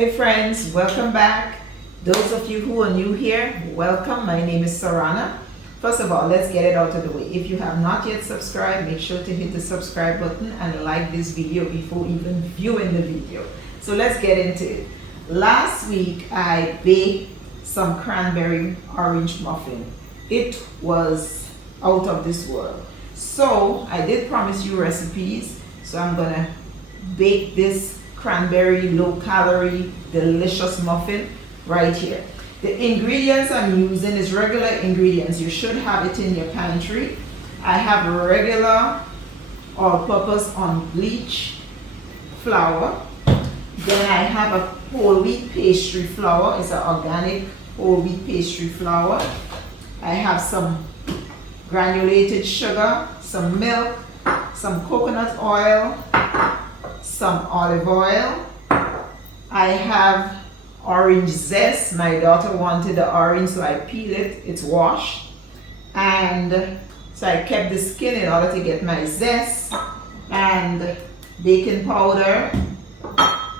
Hey friends, welcome back. Those of you who are new here, welcome. My name is Sarana. First of all, let's get it out of the way. If you have not yet subscribed, make sure to hit the subscribe button and like this video before even viewing the video. So let's get into it. Last week, I baked some cranberry orange muffin. It was out of this world. So I did promise you recipes. So I'm gonna bake this cranberry low-calorie delicious muffin right here. The ingredients I'm using is regular ingredients. You should have it in your pantry. I have regular all-purpose unbleached flour. Then I have a whole wheat pastry flour. It's an organic whole wheat pastry flour. I have some granulated sugar, some milk, some coconut oil, some olive oil. I have orange zest. My daughter wanted the orange, so I peeled it. It's washed. And so I kept the skin in order to get my zest. And baking powder,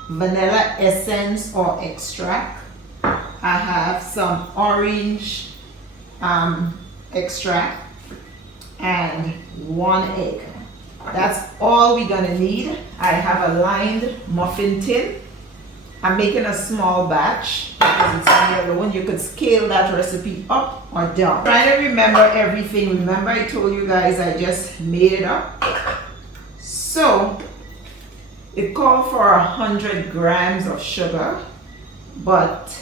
vanilla essence or extract. I have some orange extract and 1 egg. That's all we're gonna need. I have a lined muffin tin. I'm making a small batch because it's on your own. You could scale that recipe up or down. Trying to remember everything. Remember I told you guys I just made it up. So it called for 100 grams of sugar, but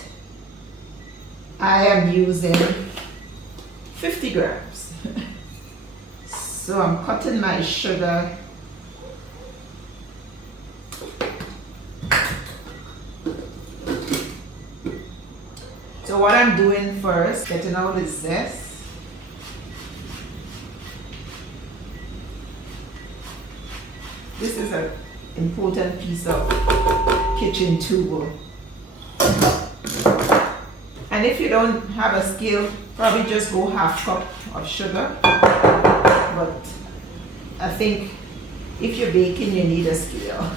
I am using 50 grams. So I'm cutting my sugar. So what I'm doing first, getting out the zest. This is an important piece of kitchen tool. And if you don't have a scale, probably just go half cup of sugar. But I think if you're baking, you need a scale.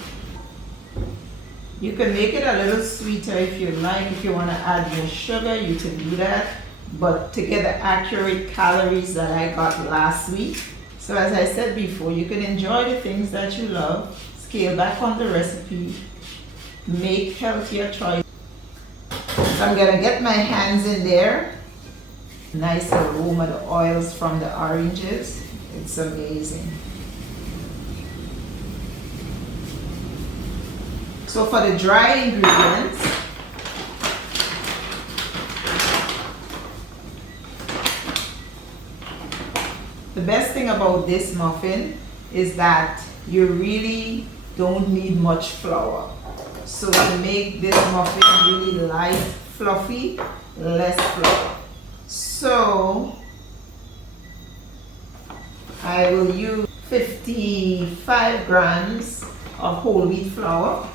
You can make it a little sweeter if you like. If you want to add more sugar, you can do that. But to get the accurate calories that I got last week. So as I said before, you can enjoy the things that you love, scale back on the recipe, make healthier choices. So I'm gonna get my hands in there. Nice aroma, the oils from the oranges. It's amazing. So for the dry ingredients, the best thing about this muffin is that you really don't need much flour. So to make this muffin really light, fluffy, less flour. So I will use 55 grams of whole wheat flour.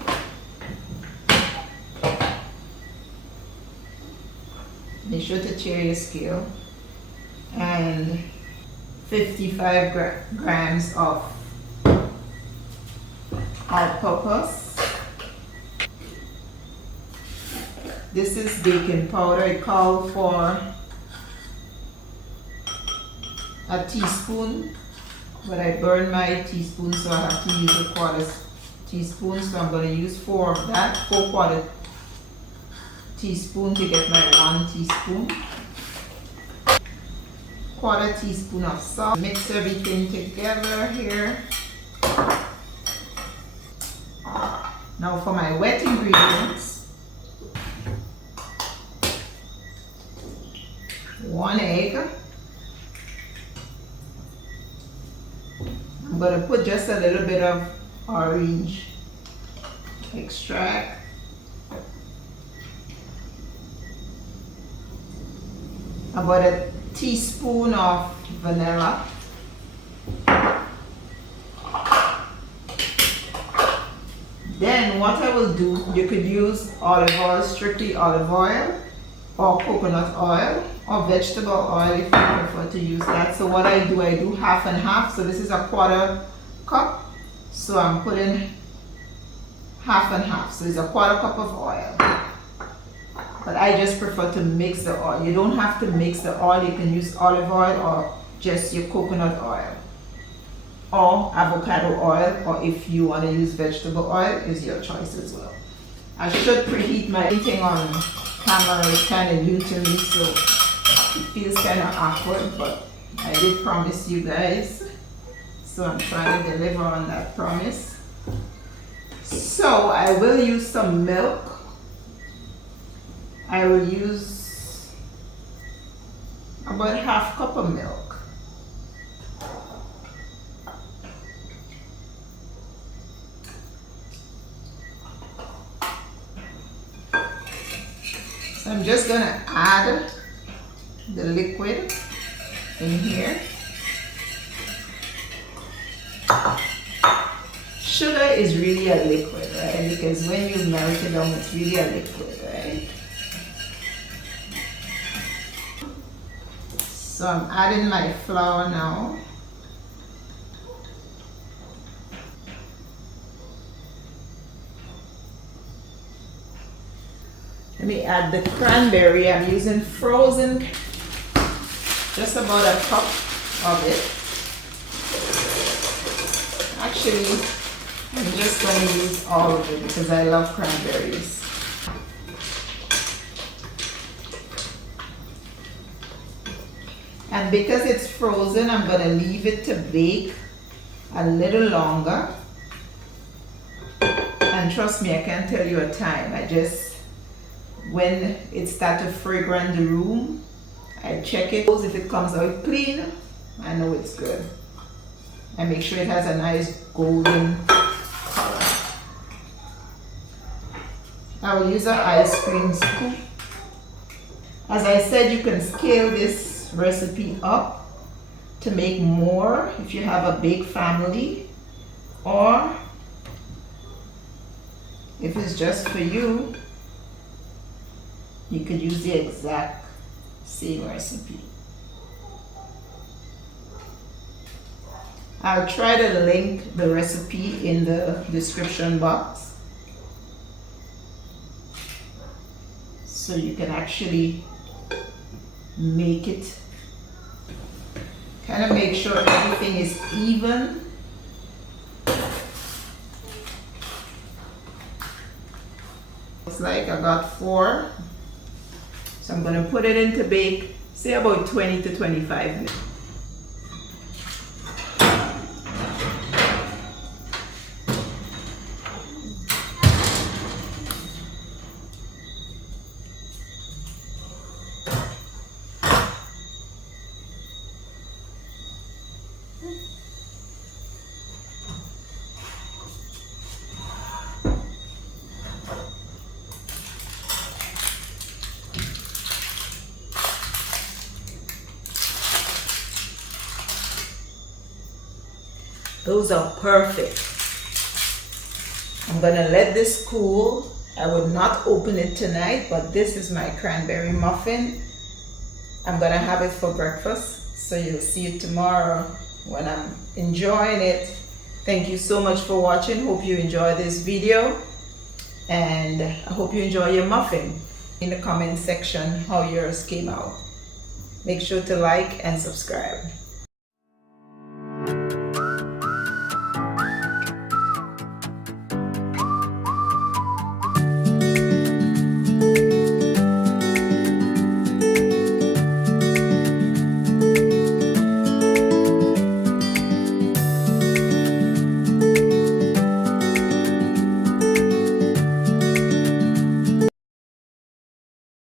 Make sure to check your scale. And 55 grams of all-purpose. This is baking powder. It called for a teaspoon, but I burned my teaspoon, so I have to use a quarter teaspoon. So I'm going to use 4 of that, 4/4 teaspoon to get my 1 teaspoon. 1/4 teaspoon of salt. Mix everything together here. Now for my wet ingredients, 1 egg. I'm going to put just a little bit of orange extract. About a teaspoon of vanilla. Then what I will do, you could use olive oil, strictly olive oil, or coconut oil, or vegetable oil if you prefer to use that. So what I do half and half. So this is a 1/4 cup. So I'm putting half and half. So it's a 1/4 cup of oil. But I just prefer to mix the oil. You don't have to mix the oil. You can use olive oil or just your coconut oil or avocado oil, or if you want to use vegetable oil, is your choice as well. I should preheat my thing on camera. It's kind of new to me, so it feels kind of awkward, but I did promise you guys, so I'm trying to deliver on that promise. So I will use some milk. I will use about 1/2 cup of milk. So I'm just going to add the liquid in here. Sugar is really a liquid, right? Because when you melt it down, it's really a liquid, right? So I'm adding my flour now. Let me add the cranberry. I'm using frozen, just about 1 cup of it. Actually, I'm just going to use all of it because I love cranberries. And because it's frozen, I'm going to leave it to bake a little longer. And trust me, I can't tell you a time. When it starts to fragrance the room, I check it. If it comes out clean, I know it's good. I make sure it has a nice golden color. I will use an ice cream scoop. As I said, you can scale this recipe up to make more if you have a big family, or if it's just for you, you could use the exact same recipe. I'll try to link the recipe in the description box so you can actually make it. Kind of make sure everything is even. Looks like I got 4. So I'm going to put it into bake, say about 20 to 25 minutes. Those are perfect. I'm gonna let this cool. I would not open it tonight, but this is my cranberry muffin. I'm gonna have it for breakfast, so you'll see it tomorrow when I'm enjoying it. Thank you so much for watching. Hope you enjoy this video, and I hope you enjoy your muffin. In the comment section how yours came out. Make sure to like and subscribe.